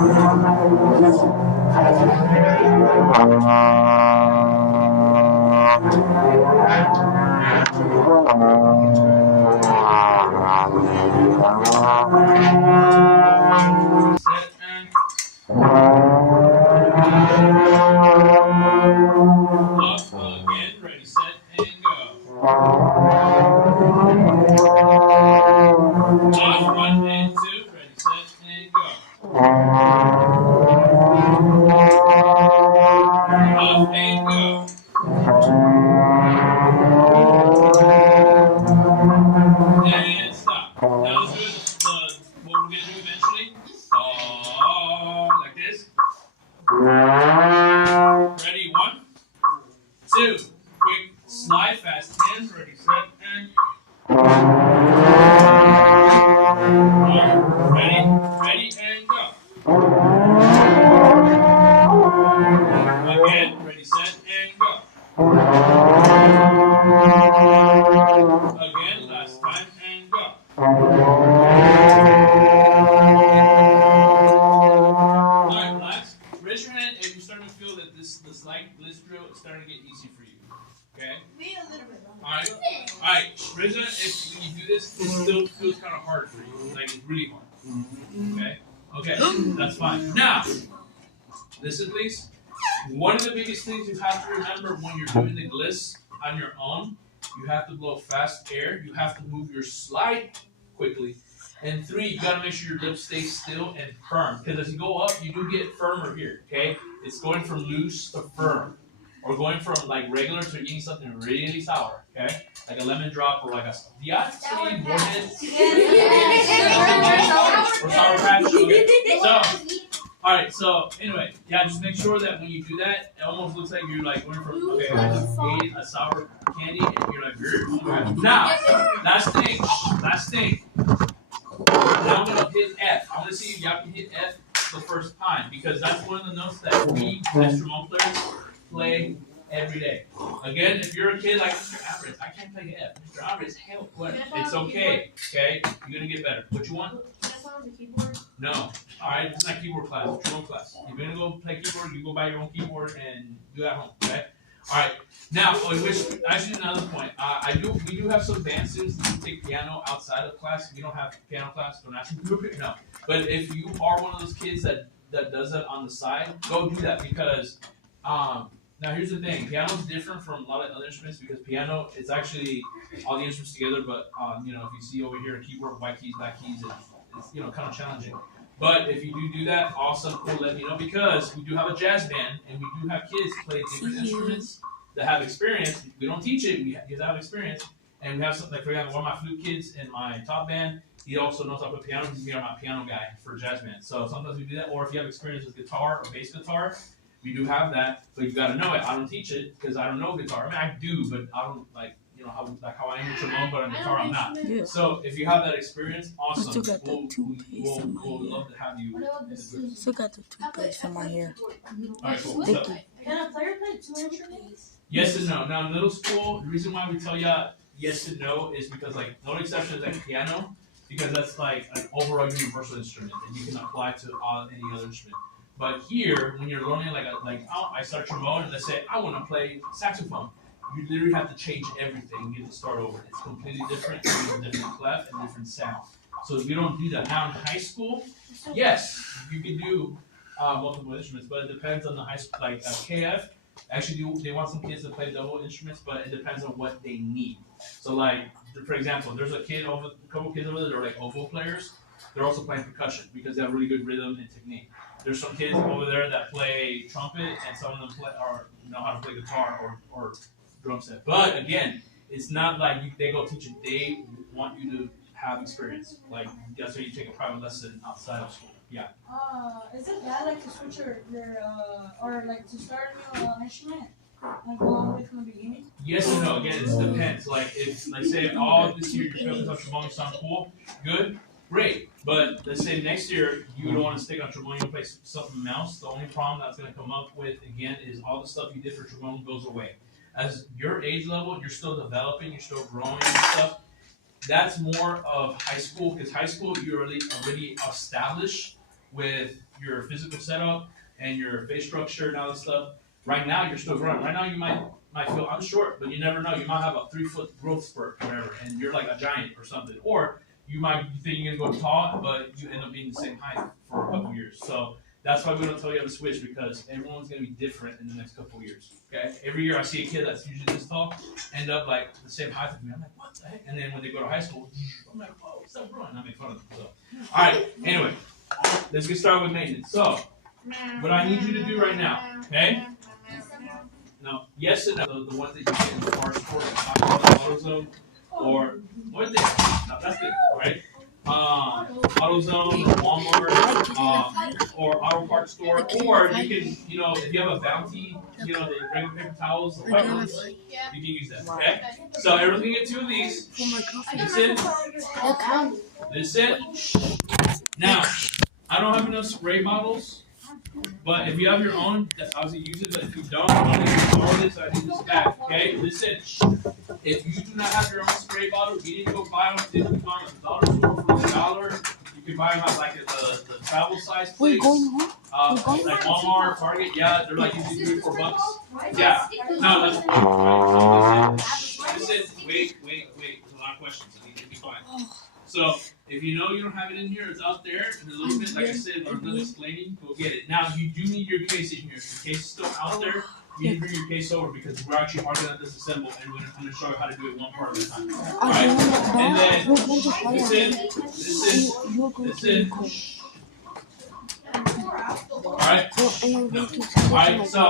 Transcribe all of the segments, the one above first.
Set and up again. Ready, set, and go. Off, 1 and 2. Ready, set, and go. Off and go. And stop. Now let's do what we're going to do eventually. Like this. Ready, 1, 2. Quick slide, fast hands. Ready, set, and ready, and go. Again, ready, set, and go. Again, last time, and go. Alright, relax. Raise your hand if you're starting to feel that this light bliss drill is starting to get easy for you. Okay? Maybe a little bit. Alright. Alright. Raise your hand if when you do this, it still feels kind of hard for you. Like it's really hard. Okay? Okay, that's fine. Now, listen please. One of the biggest things you have to remember when you're doing the gliss on your own, you have to blow fast air. You have to move your slide quickly. And 3, you gotta make sure your lips stay still and firm. Because as you go up, you do get firmer here. Okay? It's going from loose to firm. Or going from like regular to eating something really sour. Okay? Like a lemon drop or like a Sour patch. Okay. So, alright, so anyway, yeah, just make sure that when you do that, it almost looks like you're like going from okay, I just ate a sour candy and you're like, okay. Now, last thing. Now I'm gonna hit F. I wanna see if y'all can hit F the first time because that's one of the notes that we as trombone players play every day. Again, if you're a kid like Mr. Alvarez, I can't play F. Mr. Alvarez, hell, what? It's okay. Okay, you're gonna get better. What you want? No. All right, it's not keyboard class. It's trombone class. If you're gonna go play keyboard, you go buy your own keyboard and do that at home. Okay. All right. Now, which actually another point. We do have some band students that take piano outside of class. If you don't have piano class, don't ask me to do it. No. But if you are one of those kids that does that on the side, go do that because now here's the thing. Piano is different from a lot of other instruments because piano it's actually all the instruments together. But if you see over here a keyboard, white keys, black keys, it's kind of challenging. But if you do that, awesome, cool. Let me know because we do have a jazz band and we do have kids play different instruments that have experience. We don't teach it. Kids have experience, and we have something like for example, one of my flute kids in my top band. He also knows how to play piano. He's my piano guy for jazz band. So sometimes we do that. Or if you have experience with guitar or bass guitar, we do have that. But you got to know it. I don't teach it because I don't know guitar. I mean, I do, but I don't how I am with trombone, but on guitar I'm not. Yeah. So if you have that experience, awesome. I still got the toothpaste in my hair. We'll love to have you. Still got the toothpaste in my hair. All right, cool. Can a player play 2 instruments? Yes and no. Now in middle school, the reason why we tell you yes and no is because like the only exception is like piano, because that's like an overall universal instrument and you can apply to any other instrument. But here, when you're learning I start trombone and let's say I want to play saxophone. You literally have to change everything. You have to start over. It's completely different. You have a different clef and different sound. So we don't do that. Now in high school, yes, you can do multiple instruments, but it depends on the high school. Like KF, actually they want some kids to play double instruments, but it depends on what they need. So like, for example, there's a couple kids over there that are like oboe players. They're also playing percussion because they have really good rhythm and technique. There's some kids over there that play trumpet, and some of them know how to play guitar or drum set. But again, it's not like they go teach it. They want you to have experience. Like that's why you take a private lesson outside of school. Yeah. Is it bad like to switch your or like to start a new instrument and go all the way from the beginning? Yes and no. Again, it depends. Like if like say all this year you're focused on trombone, you sound cool, good, great. But let's say next year you don't want to stick on trombone, you want to play something else. The only problem that's going to come up with again is all the stuff you did for trombone goes away. As your age level, you're still developing, you're still growing and stuff. That's more of high school because high school you're already established with your physical setup and your face structure and all that stuff. Right now, you're still growing. Right now, you might feel I'm short, but you never know. You might have a 3-foot growth spurt, or whatever, and you're like a giant or something. Or you might think you're gonna go tall, but you end up being the same height for a couple years. So that's why we don't tell you how to switch, because everyone's gonna be different in the next couple years. Okay? Every year I see a kid that's usually this tall end up like the same height as me. I'm like, what the heck? And then when they go to high school, I'm like, whoa, stop growing. I make fun of them. So, all right. Anyway, let's get started with maintenance. So, what I need you to do right now, okay? Now, yes and no, the ones that you get in the car store, like AutoZone, or what is it? No, that's it, right? AutoZone, Walmart, or Auto Parts store, or you can, if you have a Bounty, the regular paper towels, the white ones, you can use that, okay? So everything get 2 of these. Listen. Now, I don't have enough spray bottles. But if you have your own, obviously use it. But if you don't, I need to borrow this. I need this back. Okay, listen. If you do not have your own spray bottle, you need to go buy them. You can buy them at the dollar store for $1. You can buy them at like the travel size place. Like Walmart, Target. Yeah, they're like usually $3 or $4. Yeah. No, that's fine. Listen. Wait. There's a lot of questions. I need to be quiet. So, if you know you don't have it in here, it's out there. In a little bit, like I said, when I'm done explaining, go get it. Now, you do need your case in here. If the case is still out there, you need to bring your case over, because we're actually already going to disassemble, and I'm going to show you how to do it one part at a time. Alright? And then, listen. Alright? No. Alright, so,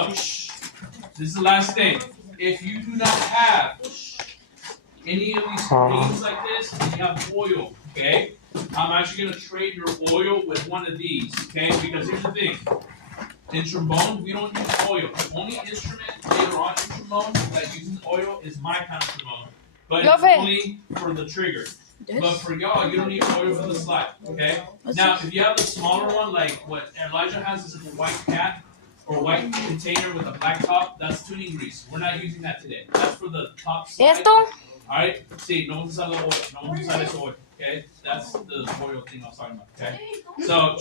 this is the last thing. If you do not have any of these things like this, and you have oil, okay? I'm actually going to trade your oil with one of these, okay? Because here's the thing. In trombone, we don't use oil. The only instrument later on in trombone that uses oil is my kind of trombone. But it's only for the trigger. But for y'all, you don't need oil for the slide, okay? Now, if you have a smaller one, like what Elijah has is a white cap or white container with a black top, that's tuning grease. We're not using that today. That's for the top slide. Alright? See, no one's inside the oil. No one's inside this oil. Okay? That's the oil thing I was talking about. Okay? So,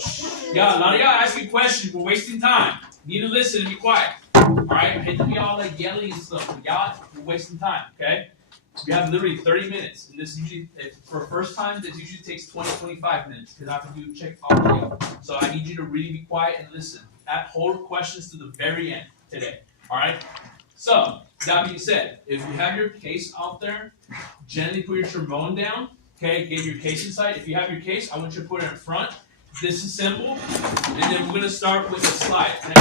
yeah, a lot of y'all asking questions. We're wasting time. You need to listen and be quiet. Alright? I hate to be all like yelling and stuff. But y'all, we're wasting time. Okay? You have literally 30 minutes. And this usually, for a first time, this usually takes 20-25 minutes. Because I have to do check all the way up. So I need you to really be quiet and listen. Hold questions to the very end today. Alright? So, that being said, if you have your case out there, gently put your trombone down. Okay, get your case inside. If you have your case, I want you to put it in front. Disassemble, and then we're gonna start with a slide. That's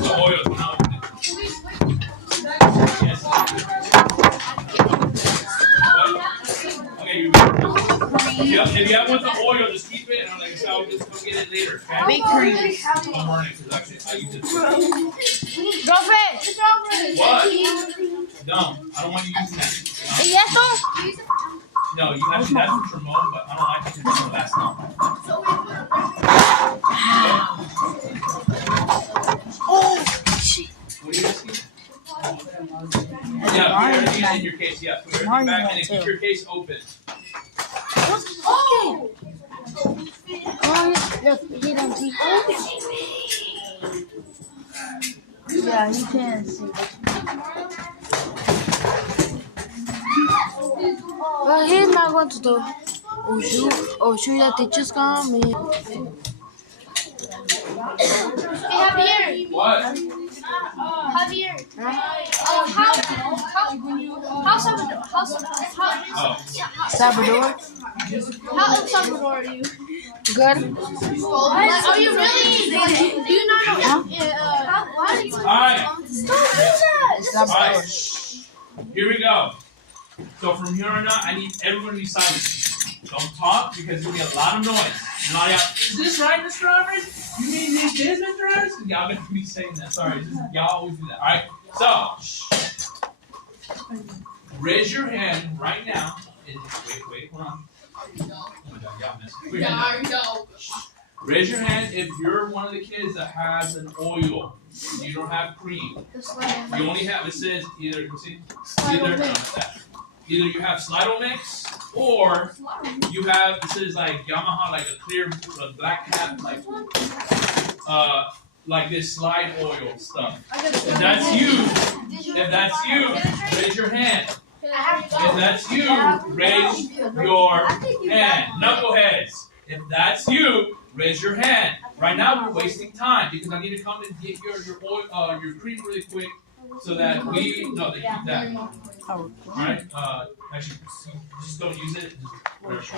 the oil. Yeah, if you have one with the oil, just keep it, and I'm like, I'll just go get it later. Okay? Big cream. I'm learning, because actually, I use it. Drop it. What? No, I don't want you using that. ¿Y esto? No, you actually, that's for Tremont, but I don't like it because it's the last time. Oh, shit. What are you asking? Yeah, put everything in your case. Yeah, put everything back, and then keep your case open. Oh, look, he don't see. Yeah, he can see. But he's not going to do. Oh shoot, that teacher's coming. Hey, Javier. What? Javier. Salvador? How El Salvador are you? Good. Are you really? Do you not know? Alright. Salvador. Here we go. So from here on out, I need everyone to be silent. Don't talk because there'll be a lot of noise. And all y'all, is this right, Mr. Roberts? You mean this, Mr. Roberts? Y'all gonna be saying that. Sorry, y'all always do that. Alright, so raise your hand right now. And wait, hold on. Oh my God, y'all missed it. Raise your hand if you're one of the kids that has an oil. You don't have cream. You only have, it says either you have Slido mix or you have, it says like Yamaha, like a clear black cap, like this slide oil stuff. If that's you, raise your hand. If that's you, raise your hand. Knuckleheads. If that's you, raise your hand. Right now we're wasting time because I need to come and get your oil, your cream really quick so that they keep that. Alright? Actually, just don't use it. Just